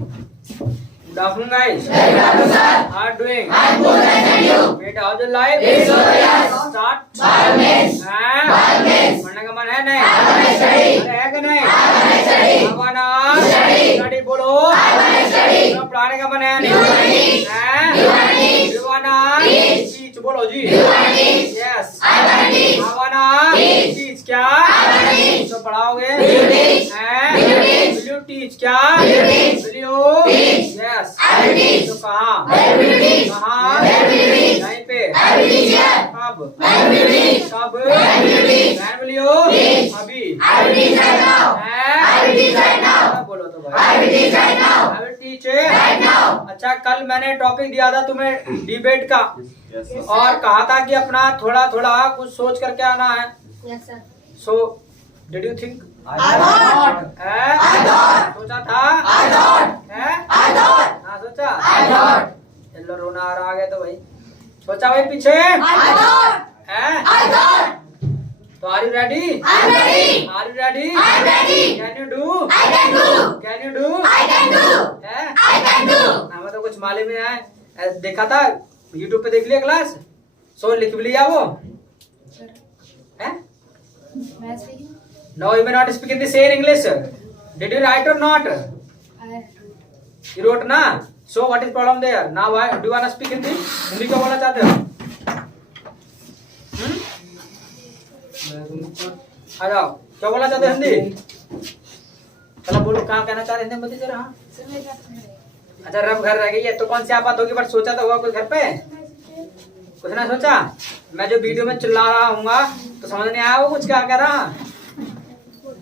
Good afternoon, guys. Good afternoon, sir. How are you doing? I'm good, and you? Wait, how's your life? It's good, yes. Start. Violence. Violence. पढ़ने का मन है नहीं? I wanna study. अरे है कि नहीं? I wanna study. I wanna Study. study बोलो. I wanna study. तुम्हें पढ़ाने का मन है नहीं? You wanna teach. हैं? You wanna teach. You wanna Teach. teach बोलो जी. You wanna teach. Yes. I wanna teach. I wanna Teach. teach क्या? I wanna teach. तो पढ़ाओगे? Will you teach? हैं? Will you teach? Will you teach क्या? Will you teach? Will you Teach. Yes. I will teach. तो कहाँ? Where will you teach? कहाँ? Where will you teach? यहीं पे. I will teach here. कब? Where will you teach? कब? Where will you teach? When will you? Teach. अभी. I will teach right now. हैं? I will teach right now. बोलो तो भाई. I will teach right now. I will teach. Right now. अच्छा, कल मैंने topic दिया था तुम्हें डिबेट का Yes, sir. और कहा था कि अपना थोड़ा थोड़ा कुछ सोच करके आना है. Yes, sir. So, did you think? I thought. हैं? I thought. सोचा था? I thought. हैं? I thought. हाँ सोचा? I thought. चलो रोना आ रहा आ गया तो भाई. सोचा भाई पीछे? I thought. हैं? I thought. तो are you ready? I'm ready. Are you ready? I'm ready. Can you do? I can do. Can you do? I can do. हैं? I can do. हमें तो कुछ मालूम ही नहीं है. देखा था यूट्यूब पे देख लिया क्लास. सो लिख भी लिया वो. हैं? May I speak? No, you may not speak in the same English. Did you write or not? I You wrote ना. So what is problem there? Now why do you wanna speak Hindi? Hindi क्या बोलना चाहते हो? आ जाओ. क्या बोलना चाहते हो हिंदी? चलो बोलो कहाँ कहना चाह रहे हिंदी में बताइए जरा. हाँ. sir, मेरे पास अच्छा रब घर रह गई है तो कौन सी बात होगी? पर सोचा तो होगा कुछ घर पे? कुछ ना सोचा? मैं जो वीडियो में चिल्ला रहा हूँगा तो समझ नहीं आया वो कुछ क्या कह रहा?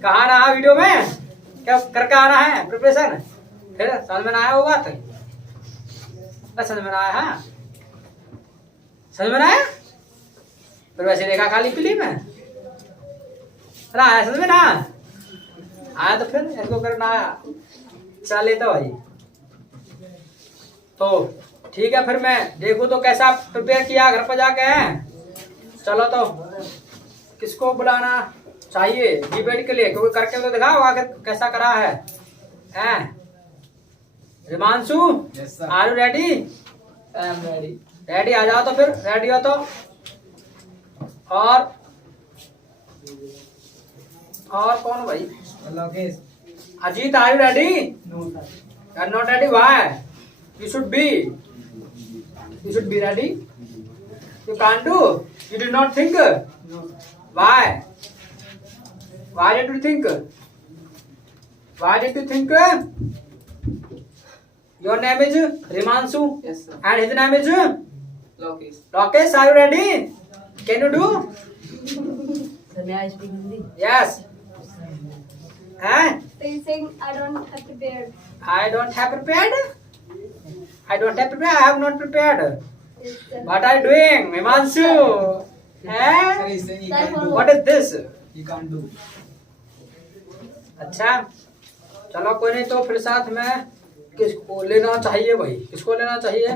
कहाँ रहा वीडियो में? क्या करके आना है प्रिपरेशन? फिर समझ में ना आया वो बात? समझ में ना आया? हाँ समझ में ना आया? फिर वैसे देखा खाली फिल्म में आया समझ में ना आया तो फिर इसको करना आया. चले तो भाई तो ठीक है. फिर मैं देखूं तो कैसा प्रिपेयर किया घर पर जाके हैं. चलो तो किसको बुलाना चाहिए डिबेट के लिए? क्योंकि करके तो दिखाओ आखिर कैसा करा है. हैं? Rimanshu Yes, sir. Are you ready? I am ready. Ready आ जाओ तो फिर. रेडी हो तो. और कौन भाई? Lokesh. Ajit are you ready? No, sir. You are not ready. Why? You should be. You should be ready. You can't do. You did not think. No. Why? Why did you think? Why did you think? Your name is Rimanshu. Yes, sir. And his name is Lokesh. Lokesh. Are you ready? Can you do? sir, may I speak Hindi? Yes. And So you saying I don't have prepared? I don't have prepared. I don't have prepared. I have not prepared. Yes, sir. What are you doing, Himanshu? Sir, Eh? he's saying he Sir, can't do. What is this? He can't do. अच्छा चलो कोई नहीं. तो फिर साथ में किसको लेना चाहिए भाई? किसको लेना चाहिए?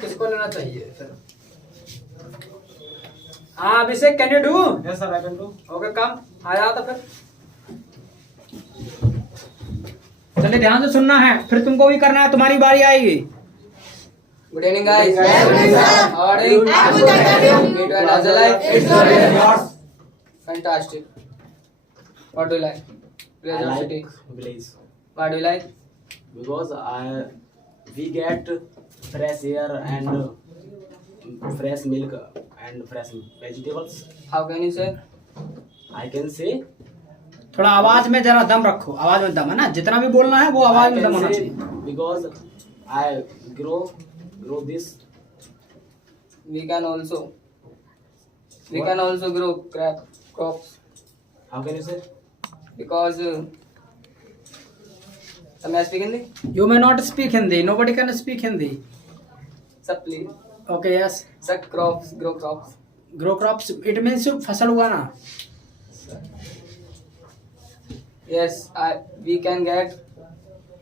किसको लेना चाहिए? हाँ Abhishek can you do? Yes, sir, I can do. Okay come आ जाओ तो फिर. चलिए ध्यान से सुनना है. फिर तुमको भी करना है. तुम्हारी बारी आएगी. Good evening, guys. Good evening, sir. How are you? I'm good, thank you. Great, well, how's your life? It's good. Yours? Fantastic. What do you like? I Village or like city? village What do you like? because we get fresh air and fresh milk and fresh vegetables. How can you say? I can say थोड़ा आवाज में जरा दम रखो. आवाज में दम है ना. जितना भी बोलना है वो I आवाज में दम can होना say चाहिए. because I grow this. We can also What? grow crops How can you say? because may I speak Hindi? You may not speak Hindi. Nobody can speak Hindi. Sir, please. Okay, yes. Sir, grow crops. Grow crops. It means फसल उगाना. Yes, we can get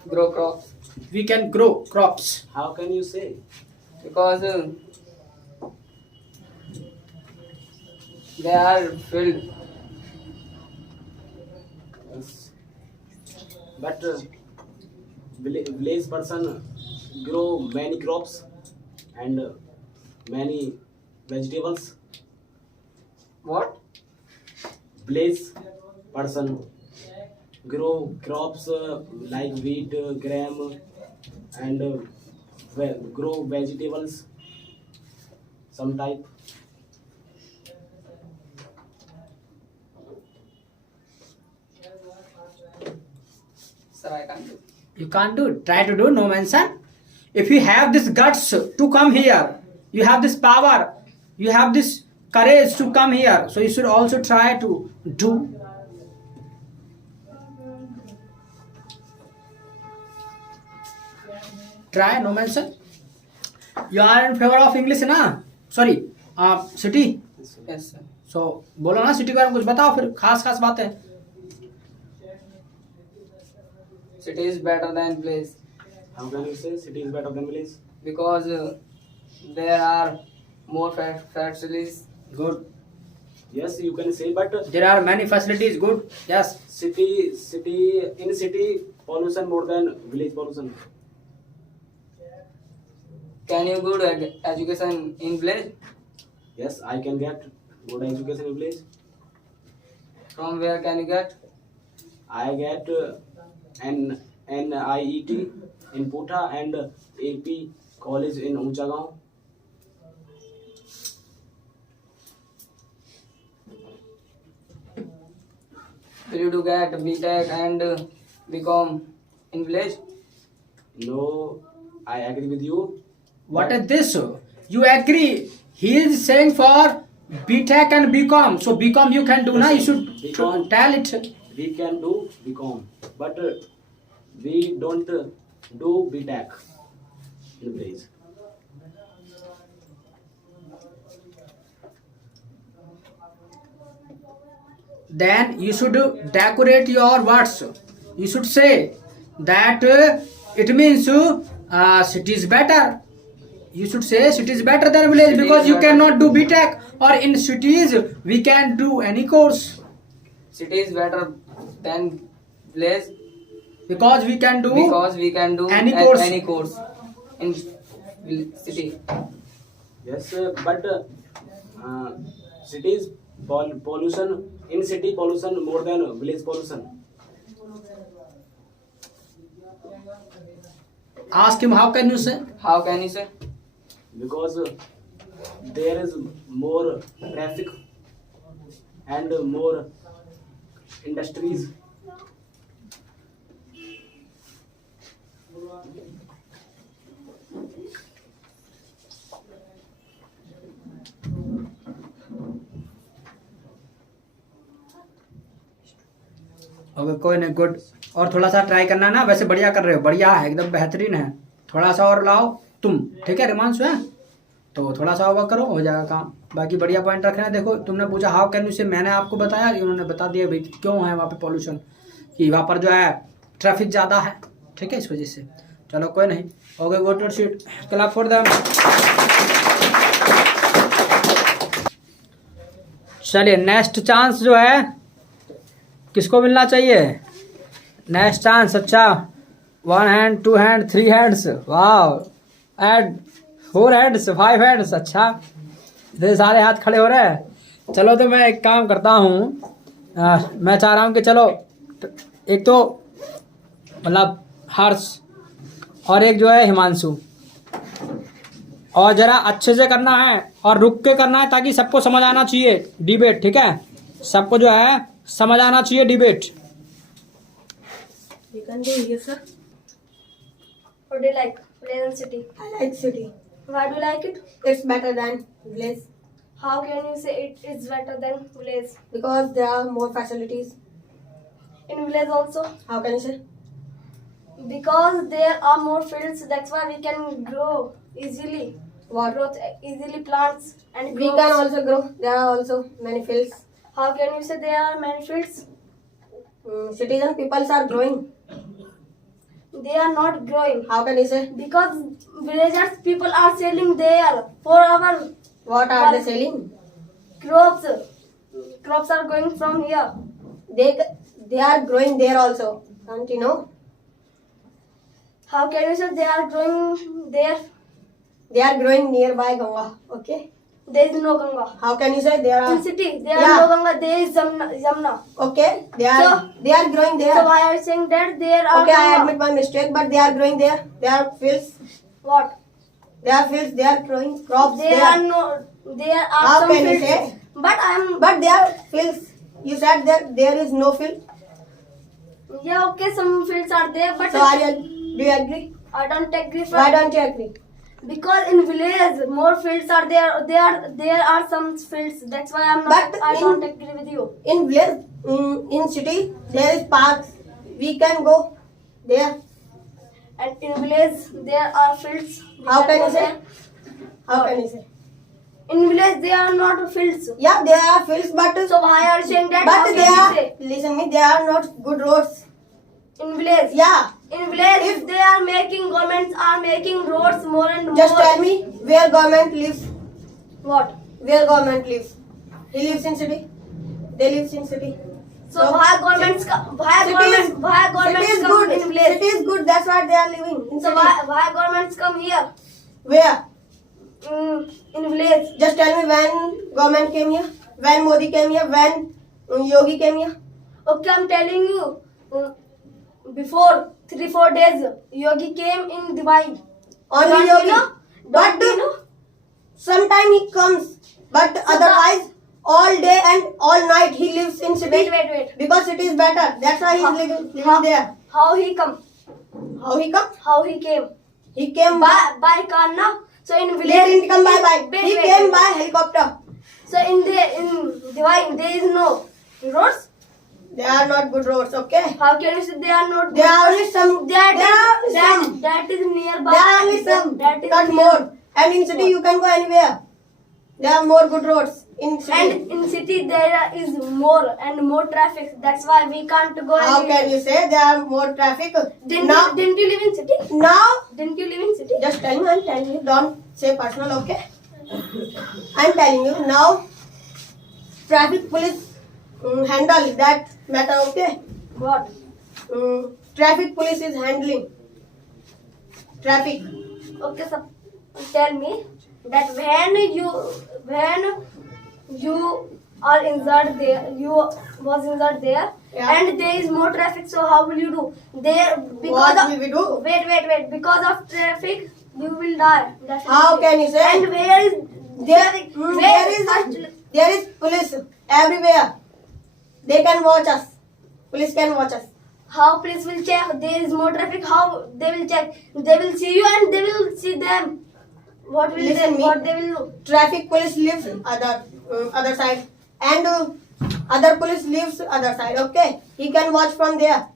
grow crops We can grow crops. How can you say? because they are filled. Yes. But village person grow many crops and many vegetables. What? Village person grow crops like wheat, gram, and grow vegetables some type. Sir, I can't do. You can't do. Try to do. No mention. If you have this guts to come here, you have this power, you have this courage to come here, so you should also try to do. Try. No mention. You are in favor of English ना? Sorry. City. Yes, sir. So बोलो ना city के बारे में कुछ बताओ फिर खास खास बातें. City is better than village How can you say city is better than village? because there are more facilities. Good. Yes, you can say, but There are many facilities. Good. Yes. city pollution more than village pollution. Can you good education in village? Yes, I can get good education in village. From where can you get? I get an NIET in Putha and AP college in Unchagaon. Will you do get BTech and become in village? No, I agree with you. What is this? You agree? He is saying for BTech and BCom. So BCom you can do now. You should BCom. tell it. We can do BCom, but we don't do BTech in village. Then you should decorate your words. You should say that it means city is better. You should say city is better than village City because is you better. cannot do BTech, or in cities we can do any course City is better than village because we can do because we can do any course. any course in city. Yes, but cities pollution in city pollution more than village pollution. Ask him how can you say? How can you say? Because there is more traffic and more industries. Okay कोई नहीं. Good. और थोड़ा सा try करना ना. वैसे बढ़िया कर रहे हो. बढ़िया है एकदम बेहतरीन है. थोड़ा सा और लाओ तुम. ठीक है रिमांशु है तो थोड़ा सा और करो हो जाएगा काम. बाकी बढ़िया पॉइंट रखना. देखो तुमने पूछा हाउ कैन यू से, मैंने आपको बताया, उन्होंने बता दिया भाई क्यों है वहाँ पे पॉल्यूशन, कि वहाँ पर जो है ट्रैफिक ज़्यादा है. ठीक है इस वजह से. चलो कोई नहीं. Okay go to seat. Clap for them. चलिए नेक्स्ट चांस जो है किसको मिलना चाहिए? Next chance. अच्छा 1 हैंड 2 हैंड 3 हैंड्स. वाह. Add 4 hands 5 hands. अच्छा इतने सारे हाथ खड़े हो रहे हैं. चलो तो मैं एक काम करता हूँ. मैं चाह रहा हूँ कि चलो एक तो मतलब हर्ष और एक जो है हिमांशु, और जरा अच्छे से करना है और रुक के करना है ताकि सबको समझ आना चाहिए डिबेट. ठीक है सबको जो है समझ आना चाहिए debate. You can do here, sir. What do you like? Village and city? I like city. Why do you like it? It's better than village How can you say it is better than village? because there are more facilities. In village also? How can you say? Because there are more fields, that's why we can grow easily. What? Growth easily plants and We grows. can also grow. There are also many fields. How can you say there are many fields? Citizen peoples are growing. They are not growing. How can you say? Because villagers people are selling there for our What are they selling? crops. Crops are going from here. They are growing there also. Don't you know? How can you say they are growing there? They are growing nearby Ganga. Okay. There is no Ganga. How can you say there are? In city, there Yeah. are no Ganga. There is Jamna. Okay. They are growing there. So why are you saying that there are Okay, I Ganga? admit my mistake, but they are growing there. They are fields. What? They are fields. They are growing crops. There are no. There are How some can you fields. say? But I'm. But they are fields. You said that there is no field. Yeah, okay. Some fields are there, but So do you agree? I don't agree. Why don't you agree? Because in village more fields are there. There are some fields. That's why I'm not. But I in- don't agree with you. In village, in city, there is parks. We can go there. And in village there are fields. We How can go you say? there. How can you say? In village there are not fields. Yeah, there are fields, but So why are you saying that? How but can they you are. say? Listen me. They are not good roads. In village. Yeah. In village, If- they are making governments are making roads more and more. Just tell me where government lives. What? Where government lives? He lives in city. They lives in city. So why governments why City governments is- why city governments is come good. in village? City is good. That's why they are living in So city. why governments come here? Where? In village. Just tell me when government came here. When Modi came here. When Yogi came here. Okay, I'm telling you. Before 3-4 days, Yogi came in Dubai. Only Don't Yogi. you know? But Don't you know? sometime he comes. But otherwise, all day and all night he lives in city. Wait. Because city is better. That's why he is living there. How he come? How he come? How he came? He came By car now. So in He village. didn't come by bike. Wait, He wait, came wait. by helicopter. So in Dubai there is no roads. They are not good roads, okay? How can you say they are not? There are only some. There are only some. That is nearby. There are only some. That is Not more. And in city you can go anywhere. There are more good roads in city. And in city there is more and more traffic. That's why we can't go. How anywhere. can you say there are more traffic? Didn't Now, you live in city? now, Didn't you live in city? just tell me, I'm telling you, don't say personal, okay? I'm telling you now, traffic police handle that matter, okay? What? Traffic police is handling traffic. Okay, so tell me that when you are injured there, you was injured there, Yeah. and there is more traffic. So how will you do? There because What of will we do? wait. Because of traffic, you will die. Definitely. How can you say? And where is There, there is police everywhere. They can watch us. Police can watch us. How police will check? There is more traffic. How they will check? They will see you and they will see them. What will Listen me. What they will do? Traffic police lives other side, and other police lives other side. Okay, he can watch from there.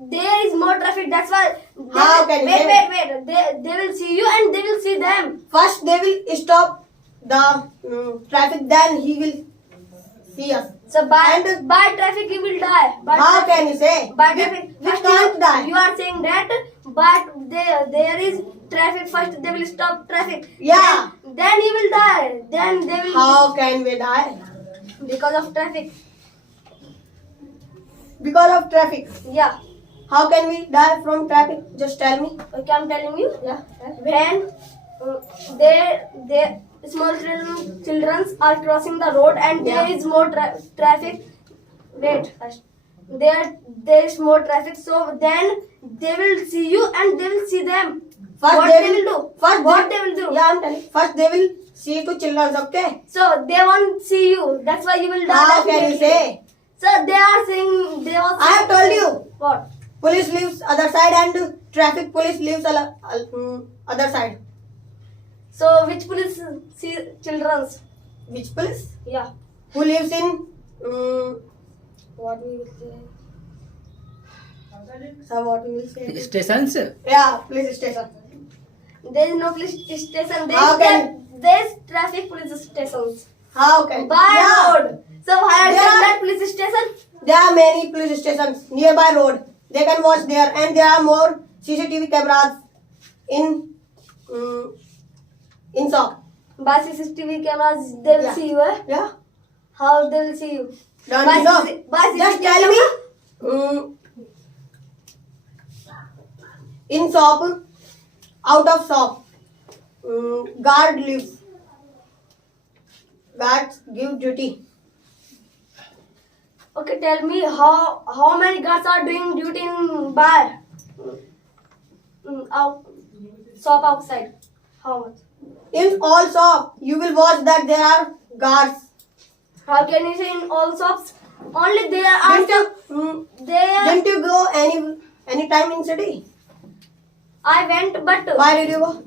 There is more traffic. That's why. How can you say? Wait. They will see you and they will see them. First they will stop the traffic, then he will see us. So by And- traffic you will die. By How traffic- can you say? By traffic, We first can't die. You are saying that, but there is traffic. First they will stop traffic. Yeah. Then you will die. Then they will. How can we die? Because of traffic. Because of traffic. Yeah. How can we die from traffic? Just tell me. Okay, I'm telling you. Yeah. When they small children are crossing the road and there Yeah. is more traffic. Wait, first. There is more traffic, so then they will see you and they will see them. First What they will do? First What they will do? Yeah, I'm telling. First they will see two children. Okay. So they won't see you. That's why you will die. How can you definitely. say? So they are saying they was. I have told you. What? Police lives other side and traffic police lives other side. So which police see children's? Which police? Yeah. Who lives in What we will say? so what we will say? Stations. Yeah, police station. There is no police station. How can- There is traffic police stations. How can? By Yeah. road. So why are There you are- that police station? There are many police stations nearby road. They can watch there, and there are more CCTV cameras in shop. By CCTV cameras, they will Yeah. see you. Eh? Yeah. How they will see you? Don't By you know? CC by Just CCTV tell me. camera? In shop, out of shop, guard leaves. Guards give duty. Okay, tell me how many guards are doing duty in bar? Out shop outside. How much? In all shop, you will watch that there are guards. How can you say in all shops? Only there are there. Didn't you go any time in city? I went, but Why did you go?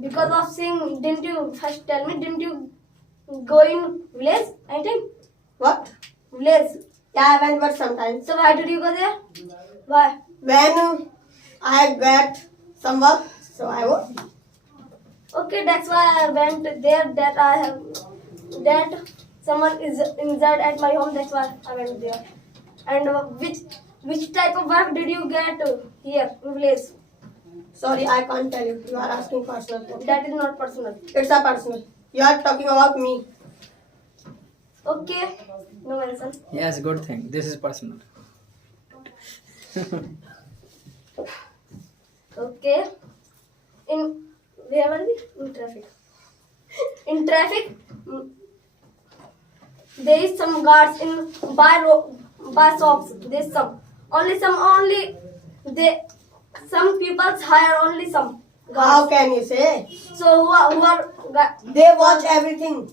because of seeing. Didn't you first tell me? Didn't you go in village? I think What? village. Yeah, I went, but sometimes. So why did you go there? Why? When I get some work, so I go. Okay, that's why I went there. That I have that someone is injured at my home. That's why I went there. And which type of work did you get here in village? Sorry, I can't tell you. You are asking personal. Okay? That is not personal. It's a personal. You are talking about me. Okay, no mention. Yes, good thing. This is personal. Okay. In where were we? In traffic. In traffic, there is some guards in by shops. There is some only they some people hire only some How guards. can you say? So who are They watch everything.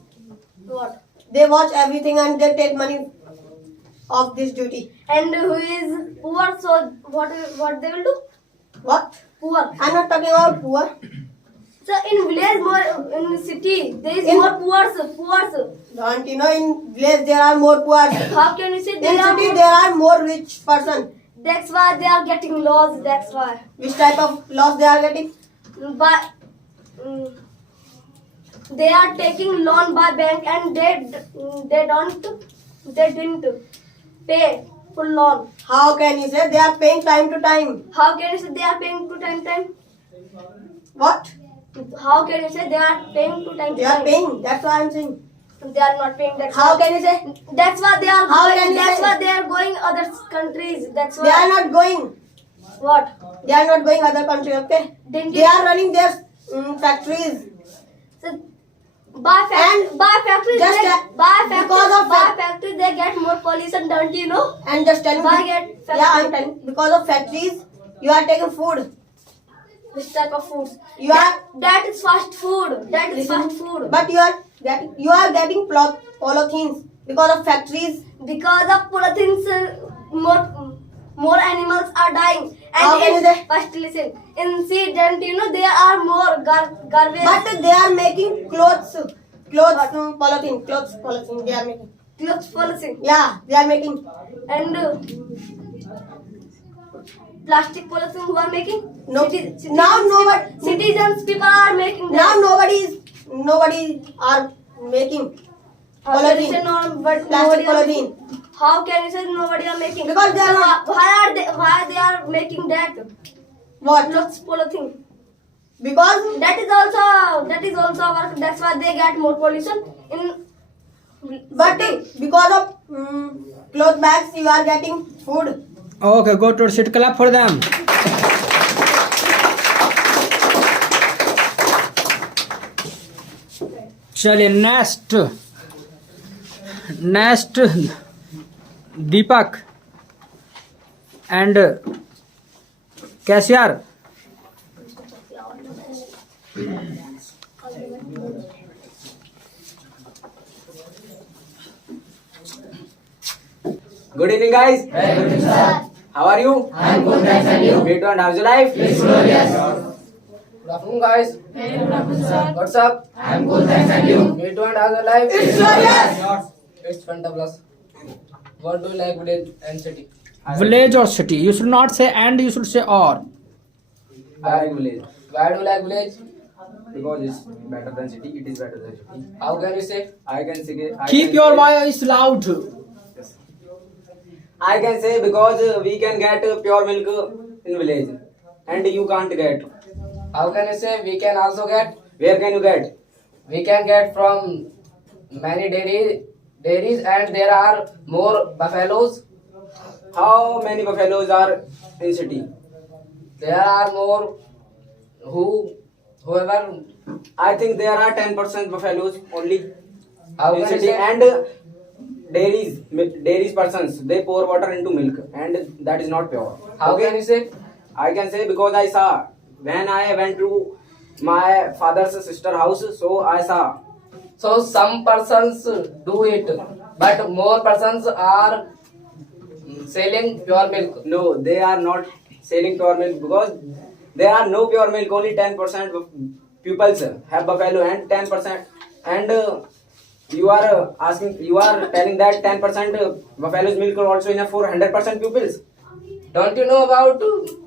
what? They watch everything and they take money of this duty. And who is poor? So what they will do? What? Poor. I'm not talking about poor. So in village more in city there is In- more poor. Don't you know in village there are more poor. How can you say In they are city more? there are more rich person. That's why they are getting laws. That's why. Which type of loss they are getting? But they are taking loan by bank and they didn't pay full loan. How can you say they are paying time to time? How can you say they are paying to time? What? How can you say they are paying to time? They are paying. That's what I'm saying. They are not paying. That's How why. can you say? That's why they are How going. can you That's say? why they are going other countries. That's They are why. not going. What? They are not going other country. Okay. Didn't They you? are running their factories. So, by factories, just because of factories, they get more pollution. Don't you know? And just telling Why me. get Yeah, I'm telling. Because of factories, you are taking food. Which type of foods? You are. That is fast food. That is Listen, fast food. But you are getting polythenes because of factories. Because of polythenes, more animals are dying. How can you say? First listen. In sea, don't you know there are more garbage. But they are making clothes. Polythene. Clothes polythene. They are making. Clothes polythene Yeah, they are making. and plastic polythene who are making? No. Citizens, Now nobody. citizens people are making Now that. nobody are making How can you polythene. say no, but Plastic nobody are- polythene. How can you say nobody are making? Because they are So not- why they are making that? What? Clothes polythene. Because That is also work. That's why they get more pollution in. but because of cloth bags you are getting food. Okay, go to sit. Clap for them. चलिए next Deepak and cashier. Good evening, guys. Good evening, sir. How are you? I am good, thanks, and you? Great one. How's your life? It's glorious. Good afternoon, guys. What's up? I'm good, thanks, and you? Great one, how's your life? It's glorious. It's fantabulous. What do you like village and city? Village or city? You should not say and, you should say or. I like village Why do you like village? because it's better than city. It is better than city. How can you say? I can say. Keep your voice loud. I can say because we can get pure milk in village, and you can't get. How can you say we can also get? Where can you get? We can get from many dairies and there are more buffaloes. How many buffaloes are in city? there are more whoever. I think there are 10% buffaloes only How in can you city, say? and dairies persons, they pour water into milk, and that is not pure. How Okay? can you say? I can say because I saw when I went to my father's sister house, so I saw. So some persons do it, but more persons are selling pure milk. No, they are not selling pure milk because there are no pure milk. Only 10% of pupils have buffalo, and 10%, and you are telling that 10% buffalo's milk are also enough for 100% pupils. Don't you know about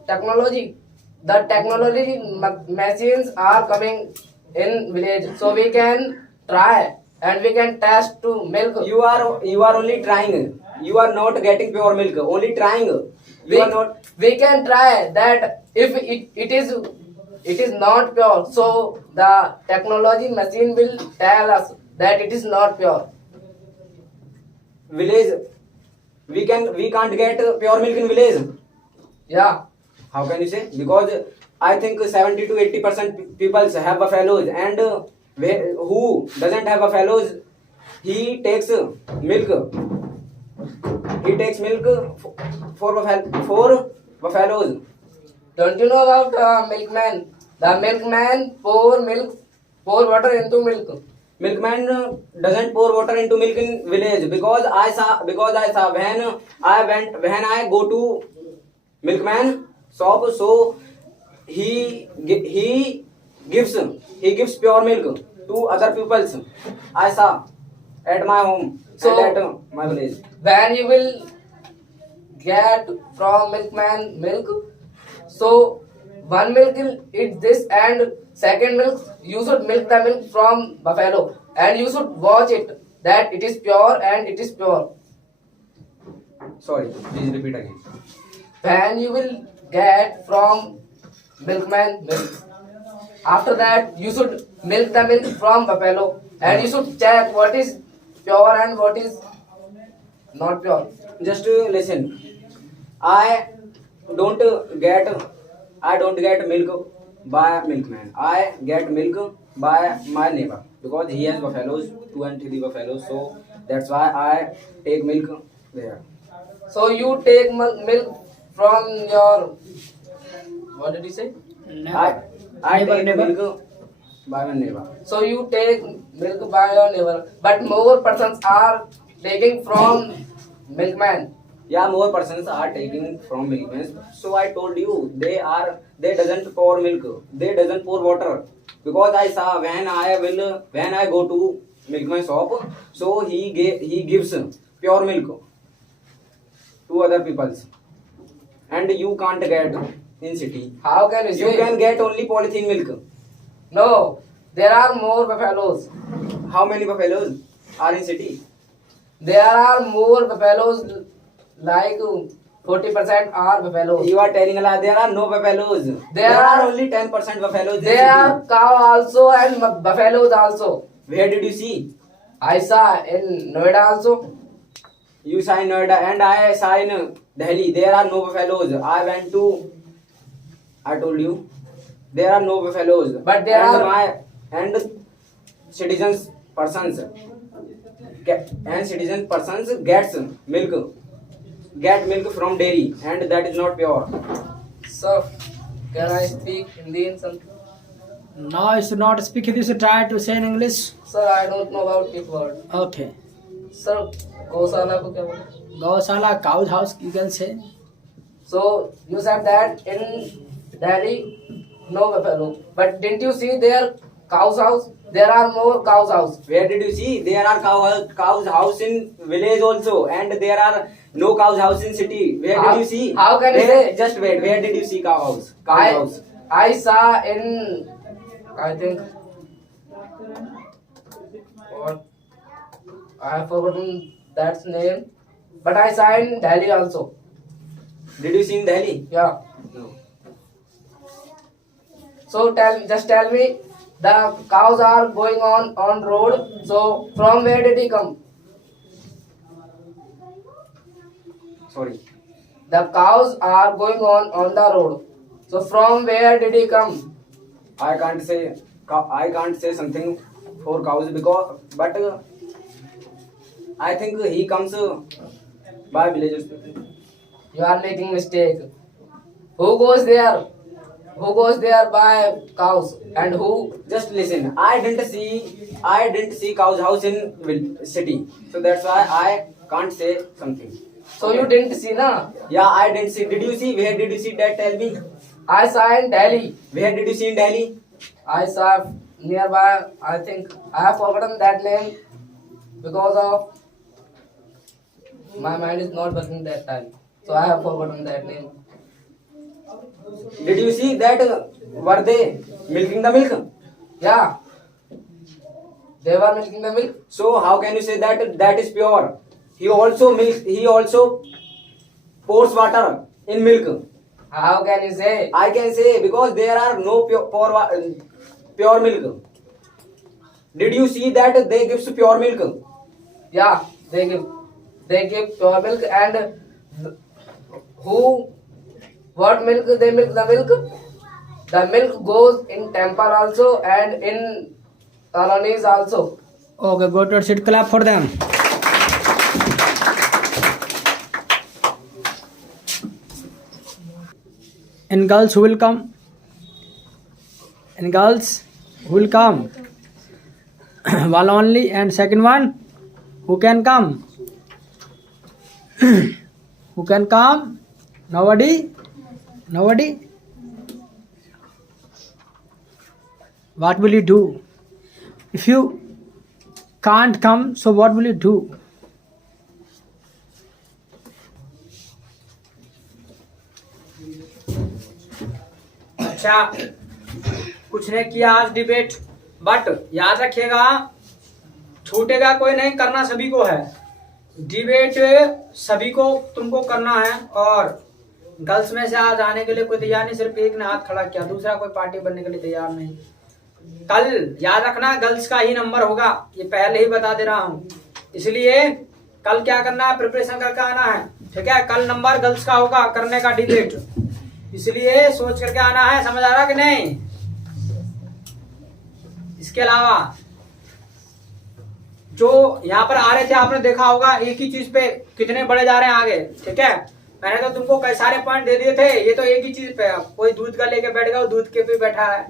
technology? The technology machines are coming in village, so we can try and we can test to milk. You are only trying. You are not getting pure milk. Only trying. You are not. We can try that if it is not pure, so the technology machine will tell us that it is not pure. Village, we can't get pure milk in village. Yeah. How can you say? Because I think 70 to 80% people have buffaloes, and who doesn't have buffaloes, he takes milk. He takes milk for buffaloes. Don't you know about milkman? The milkman pour water into milk. Milkman doesn't pour water into milk in village because I saw when I go to milkman shop, so he gives pure milk to other pupils. I saw at my home, So- and at my village. When you will get from milkman milk, so one milk will eat this, and second milk you should milk the milk from buffalo, and you should watch it that it is pure and it is pure. Sorry, please repeat again. When you will get from milkman milk, after that you should milk the milk from buffalo, and you should check what is pure and what is not pure. Just listen. I don't get milk by milkman. I get milk by my neighbor because he has buffaloes, 2 and 3 buffaloes. So that's why I take milk there. So you take milk from your, what did you say? I take milk by my neighbor. So you take milk by your neighbor, but more persons are taking from milkman. Yeah, more persons are taking from milkmen. So I told you they doesn't pour milk. They doesn't pour water. Because I saw when I go to milkman shop, so he gives pure milk to other peoples. And you can't get in city. How can you You say? can get only polythene milk. No, there are more buffaloes. How many buffaloes are in city? There are more buffaloes, like 40% are buffaloes. You are telling a lie. There are no buffaloes. There are only 10% buffaloes in There are city. cow also and buffaloes also. Where did you see? I saw in Noida also. You saw in Noida and I saw in Delhi. There are no buffaloes. I told you, there are no buffaloes. But there and are- citizens persons get milk from dairy, and that is not pure. So, can I speak Hindi in something? No, you should not speak Hindi. You should try to say in English. Sir, I don't know about this word. Okay. Sir, गौशाला को क्या बोलते? Gausala, cow's house, you can say. So you said that in Delhi no buffalo, but didn't you see their cow's house? There are more cow's house. Where did you see? There are cow's house in village also, and there are no cow's house in city. Where How- did you see? how can you Where- say? Just wait. Where did you see cow house? Cow's house. I saw in, I think, what, I have forgotten that name, but I saw in Delhi also. Did you see in Delhi? Yeah. No. So just tell me, the cows are going on road. So from where did he come? Sorry. The cows are going on the road. So from where did he come? I can't say something for cows because, but I think he comes by villagers. You are making mistake. Who goes there? Who goes there by cows and who? Just listen. I didn't see cow's house in city, so that's why I can't say something. So you didn't see, na? Yeah, I didn't see. Did you see? Where did you see that? Tell me. I saw in Delhi. Where did you see in Delhi? I saw nearby. I think I have forgotten that name because of my mind is not working that time. So I have forgotten that name. Did you see that? Were they milking the milk? Yeah, they were milking the milk. So how can you say that is pure? He also milks. He also pours water in milk. How can you say? I can say because there are no pure milk. Did you see that they gives pure milk? Yeah, they give pure milk and who? What milk they milk? The milk. The milk goes in temple also and in colonies also. Okay, go to your seat. Clap for them. And girls who will come? And girls who will come? One only, and second one, who can come? Who can come? Nobody? Nobody? What will you do? If you can't come, so what will you do? अच्छा, कुछ ने किया आज debate, but याद रखिएगा छूटेगा कोई नहीं, करना सभी को है। डिबेट सभी को तुमको करना है। और गर्ल्स में से आज आने के लिए कोई तैयार नहीं, सिर्फ एक ने हाथ खड़ा किया, दूसरा कोई पार्टी बनने के लिए तैयार नहीं। कल याद रखना गर्ल्स का ही नंबर होगा, ये पहले ही बता दे रहा हूँ। इसलिए कल क्या करना है, प्रिपरेशन करके आना है, ठीक है। कल नंबर गर्ल्स का होगा करने का डिबेट, इसलिए सोच करके आना है। समझ आ रहा कि नहीं? इसके अलावा जो यहाँ पर आ रहे थे आपने देखा होगा, एक ही चीज पे कितने बड़े जा रहे हैं आगे, ठीक है। मैंने तो तुमको कई सारे पॉइंट दे दिए थे, ये तो एक ही चीज पे है। कोई दूध का लेके बैठ गया, दूध के पे बैठा है,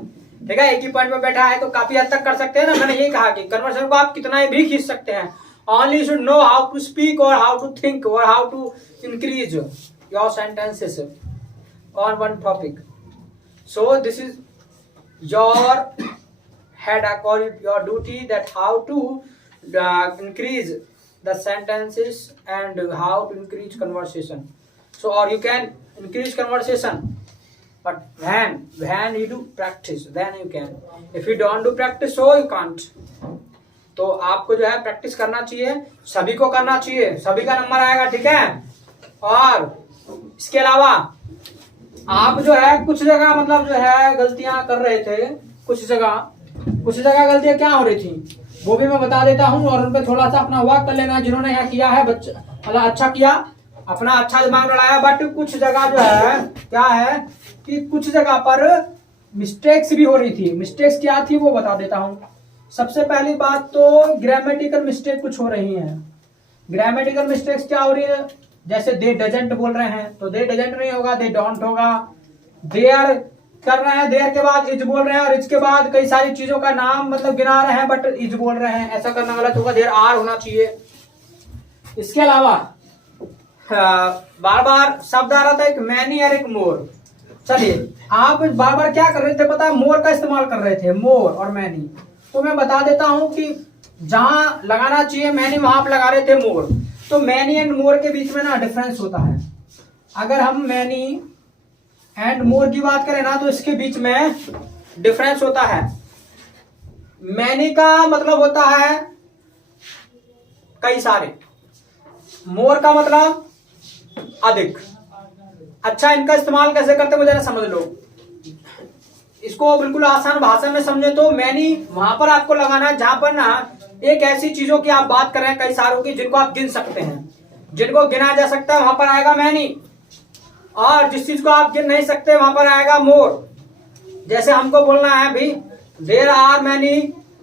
ठीक है, एक ही पॉइंट पे बैठा है, तो काफी हद तक कर सकते हैं ना। मैंने ये कहा कि कन्वर्सेशन को आप कितना भी खींच सकते हैं, only should know how to speak और हाउ टू थिंक और how to increase your sentences on one topic. So this is your headache or your duty, that how to increase the sentences and how to increase conversation. So or you can increase conversation, but when you do practice, then you can. If you don't do practice, so you can't. तो आपको जो है practice करना चाहिए, सभी को करना चाहिए, सभी का नंबर आएगा, ठीक है। और इसके अलावा आप जो है कुछ जगह मतलब जो है गलतियां कर रहे थे, कुछ जगह गलतियां क्या हो रही थी वो भी मैं बता देता हूं, और उन पे थोड़ा सा अपना वर्क कर लेना है। जिन्होंने यहाँ किया है बच्चा मतलब अच्छा किया, अपना अच्छा दिमाग लड़ाया, बट कुछ जगह जो है क्या है कि कुछ जगह पर मिस्टेक्स भी हो रही थी। मिस्टेक्स क्या थी वो बता देता हूँ। सबसे पहली बात तो ग्रामेटिकल मिस्टेक कुछ हो रही है। ग्रामेटिकल मिस्टेक्स क्या हो रही है, जैसे दे डजंट बोल रहे हैं तो दे डजंट नहीं होगा, दे डोंट होगा। देयर कर रहे हैं, देयर के बाद इज बोल रहे हैं, और इसके बाद कई सारी चीजों का नाम मतलब गिना रहे हैं बट इज बोल रहे हैं, ऐसा करना गलत होगा। देयर आर होना चाहिए। इसके अलावा बार बार शब्द आ रहा था एक मैनी और एक मोर। चलिए आप बार बार क्या कर रहे थे पता है, मोर का इस्तेमाल कर रहे थे, मोर और मैनी। तो मैं बता देता हूं कि जहां लगाना चाहिए मैनी वहां आप लगा रहे थे मोर। तो मैनी एंड मोर के बीच में ना डिफरेंस होता है। अगर हम मैनी एंड मोर की बात करें ना तो इसके बीच में डिफरेंस होता है। मैनी का मतलब होता है कई सारे, मोर का मतलब अधिक। अच्छा इनका इस्तेमाल कैसे करते मुझे ना समझ लो, इसको बिल्कुल आसान भाषा में समझे तो मैनी वहां पर आपको लगाना है जहां पर ना एक ऐसी चीजों की आप बात कर रहे हैं कई सारों की जिनको आप गिन सकते हैं, जिनको गिना जा सकता है, वहां पर आएगा मैनी। और जिस चीज को आप गिन नहीं सकते वहां पर आएगा मोर। जैसे हमको बोलना है भी देयर आर मैनी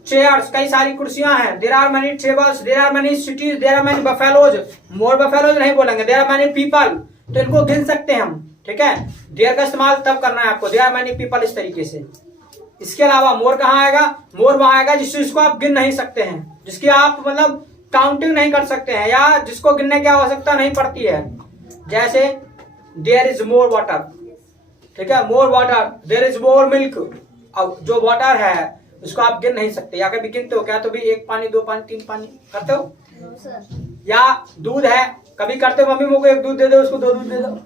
चेयर्स, कई सारी कुर्सियां हैं, there are many tables, there are many cities, there are many buffaloes. More buffaloes नहीं बोलेंगे, देयर आर मैनी पीपल, तो इनको गिन सकते हैं हम, ठीक है। देयर का इस्तेमाल तब करना है आपको, देयर आर मैनी पीपल इस तरीके से। इसके अलावा मोर कहाँ आएगा, मोर वहां आएगा जिस चीज को आप गिन नहीं सकते हैं, जिसकी आप मतलब काउंटिंग नहीं कर सकते हैं या जिसको गिनने की आवश्यकता नहीं पड़ती है। जैसे देयर इज मोर वाटर, ठीक है, more water, there is more milk. अब जो वाटर है उसको आप गिन नहीं सकते, या कभी गिनते हो क्या, तो भी 1 पानी 2 पानी 3 पानी करते हो, या दूध है कभी करते हो, मम्मी को 1 दूध दे दो, उसको 2 दूध दे दो।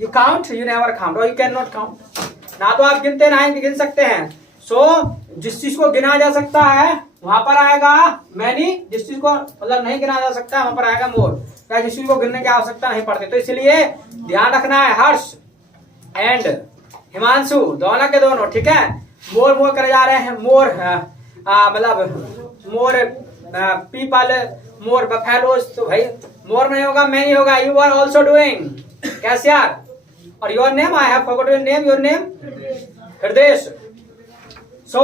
You count, you never count, और यू कैन नॉट काउंट। ना तो आप गिनते ना ही गिन सकते हैं। सो जिस चीज को गिना जा सकता है वहां पर आएगा मैनी, जिस चीज को मतलब नहीं गिना जा सकता वहां पर आएगा मोर, या जिस चीज को गिनने की आवश्यकता नहीं पड़ती। तो इसलिए ध्यान रखना है, हर्ष एंड हिमांशु दोनों के दोनों, ठीक है, मोर मोर करे जा रहे हैं। मोर मतलब मोर पीपल, मोर बफेलोज, तो भाई मोर नहीं होगा, मैनी होगा। यू आर ऑल्सो डूइंग, कैसे यार। और your name, I have forgotten your name, your name हृदय। सो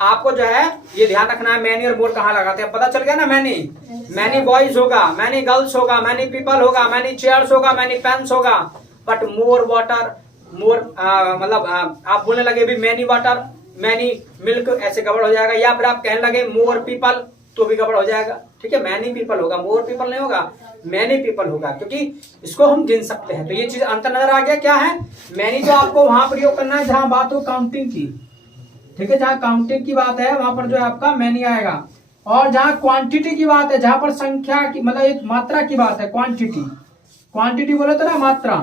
आपको जो है ये ध्यान रखना है, मैनी और मोर कहाँ लगाते हैं, पता चल गया ना। मैनी बॉयज होगा, मैनी गर्ल्स होगा, मैनी पीपल होगा, मैनी चेयर्स होगा, मैनी पेन्स होगा। बट मोर वाटर, मोर मतलब आप बोलने लगे भी मैनी वाटर, मैनी मिल्क, ऐसे गड़बड़ हो जाएगा। या फिर आप कहने लगे मोर पीपल, तो भी गड़बड़ हो जाएगा, ठीक है। मैनी पीपल होगा, मोर पीपल नहीं होगा, मैनी पीपल होगा, क्योंकि इसको हम गिन सकते हैं। तो ये चीज अंतर नजर आ गया क्या है। मैनी तो आपको वहां प्रयोग करना है जहां बात हो काउंटिंग की, ठीक है, जहां काउंटिंग की बात है वहां पर जो है आपका मैनी आएगा। और जहां क्वांटिटी की बात है, जहां पर संख्या की मतलब एक मात्रा की बात है, क्वांटिटी, क्वांटिटी बोले तो ना मात्रा,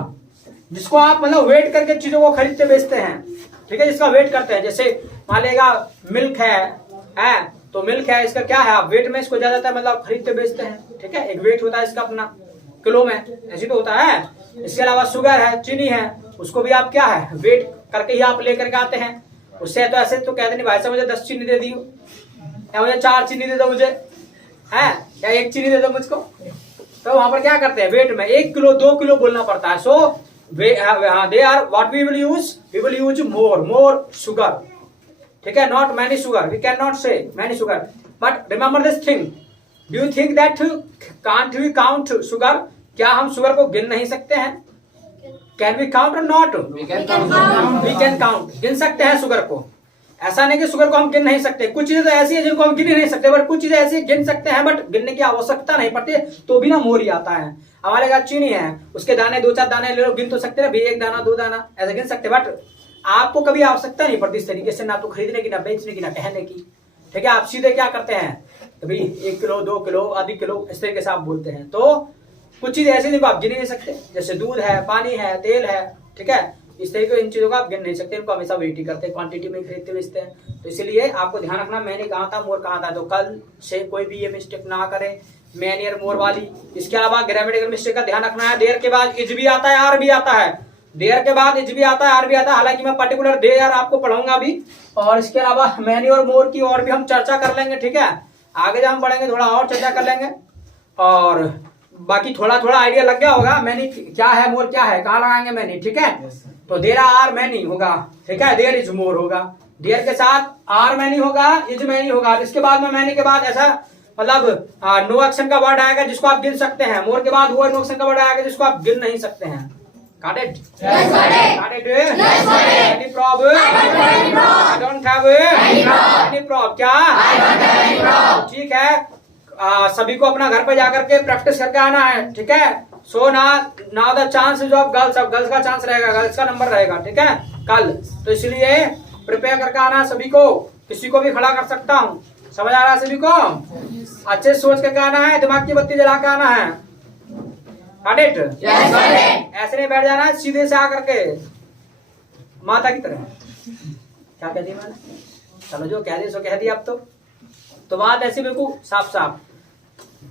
जिसको आप मतलब वेट करके चीजों को खरीदते बेचते हैं, ठीक है, जिसका वेट करते हैं। जैसे मान लेगा मिल्क है तो मिल्क है, इसका क्या है, आप वेट में इसको ज्यादातर मतलब खरीदते बेचते हैं, ठीक है, एक वेट होता है इसका अपना किलो में, ऐसी तो होता है। इसके अलावा शुगर है, चीनी है, उसको भी आप क्या है वेट करके ही आप लेकर के आते हैं। उससे तो ऐसे तो कहते नहीं भाई साहब मुझे 10 चीनी दे दियो, या मुझे 4 चीनी दे दो मुझे, है या 1 चीनी दे दो मुझको। तो वहां पर क्या करते हैं, वेट में 1 किलो 2 किलो बोलना पड़ता है। So they are what we will use more sugar, ठीक है, not many sugar, we can not say many sugar. But remember this thing, do you think that can't we count sugar, क्या हम sugar को गिन नहीं सकते हैं। Can we count और नॉट, वी कैन काउंट, गिन सकते हैं शुगर को। ऐसा नहीं कि शुगर को हम गिन नहीं सकते, कुछ चीजें तो ऐसी है जिनको हम गिन ही नहीं सकते, बट कुछ चीजें ऐसी गिन सकते हैं बट गिनने की आवश्यकता नहीं पड़ती, तो भी ना मोर ही आता है। हमारे घर चीनी है, उसके दाने 2-4 दाने ले लो, गिन तो सकते हैं भी 1 दाना 2 दाना ऐसे गिन सकते, बट आपको कभी आवश्यकता नहीं पड़ती इस तरीके से, ना तो खरीदने की, ना बेचने की, ना कहने की, ठीक है। आप सीधे क्या करते हैं, कभी 1 किलो 2 किलो आधी किलो इस तरीके से आप बोलते हैं। तो कुछ चीज ऐसी जिनको आप गिन नहीं सकते, जैसे दूध है, पानी है, तेल है, ठीक है, इस तरीके इन चीजों को आप गिन नहीं सकते, इनको हमेशा वेट ही करते हैं, क्वांटिटी में खरीदते बेचते हैं। तो इसलिए आपको ध्यान रखना मैंने कहा था मोर कहा था, तो कल से कोई भी ये मिस्टेक ना करे मैनी और मोर वाली। इसके अलावा ग्रामेटिकल मिस्टेक का ध्यान रखना है, देयर के बाद इज भी आता है, आर भी आता है, देयर के बाद इज भी आता है, आर भी आता है। हालांकि मैं पर्टिकुलर दे यार आपको पढ़ाऊंगा अभी, और इसके अलावा मैनी और मोर की और भी हम चर्चा कर लेंगे, ठीक है। आगे जब हम पढ़ेंगे थोड़ा और चर्चा कर लेंगे, और बाकी थोड़ा थोड़ा आइडिया लग गया होगा मैनी क्या है, मोर क्या है, कहाँ लगाएंगे मैनी, ठीक है। तो देयर आर मैनी होगा, ठीक है, देयर इज मोर होगा, देयर के साथ आर मैनी होगा, इज मैनी होगा। इसके बाद में मैनी के बाद ऐसा मतलब नो एक्शन का वर्ड आएगा जिसको आप गिन सकते हैं, मोर के बाद वो नो एक्शन का वर्ड आएगा जिसको आप गिन नहीं सकते हैं। Got it? Yes, got it? Yes, any problem? I don't have any problem. क्या? I don't have any problem. ठीक है, सभी को अपना घर पे जाकर के प्रैक्टिस करके आना है, ठीक है। सो now the chances of girls, अब गर्ल्स का चांस रहेगा, गर्ल्स का नंबर रहेगा, ठीक है, कल। तो इसलिए प्रिपेयर करके आना सभी को, किसी को भी खड़ा कर सकता हूँ, समझ आ रहा है सभी को। अच्छे सोच करके आना है, दिमाग की बत्ती जला के आना है। ऐसे नहीं बैठ जाना है, सीधे से आकर के माता की तरह। क्या कह दी मैंने, चलो जो कह दी सो कह दी। अब तो बात ऐसी बिल्कुल साफ साफ,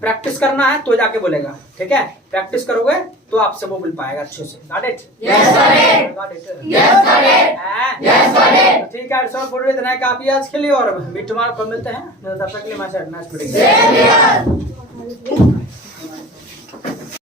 प्रैक्टिस करना है तो जाके बोलेगा, ठीक है। प्रैक्टिस करोगे तो आपसे वो मिल पाएगा अच्छे से। Got it? Yes, got it. Yes, got it. ठीक है, सो पूरी इतना काफी आज के लिए, और भी तुम्हारे को मिलते हैं, तब तक के लिए मैं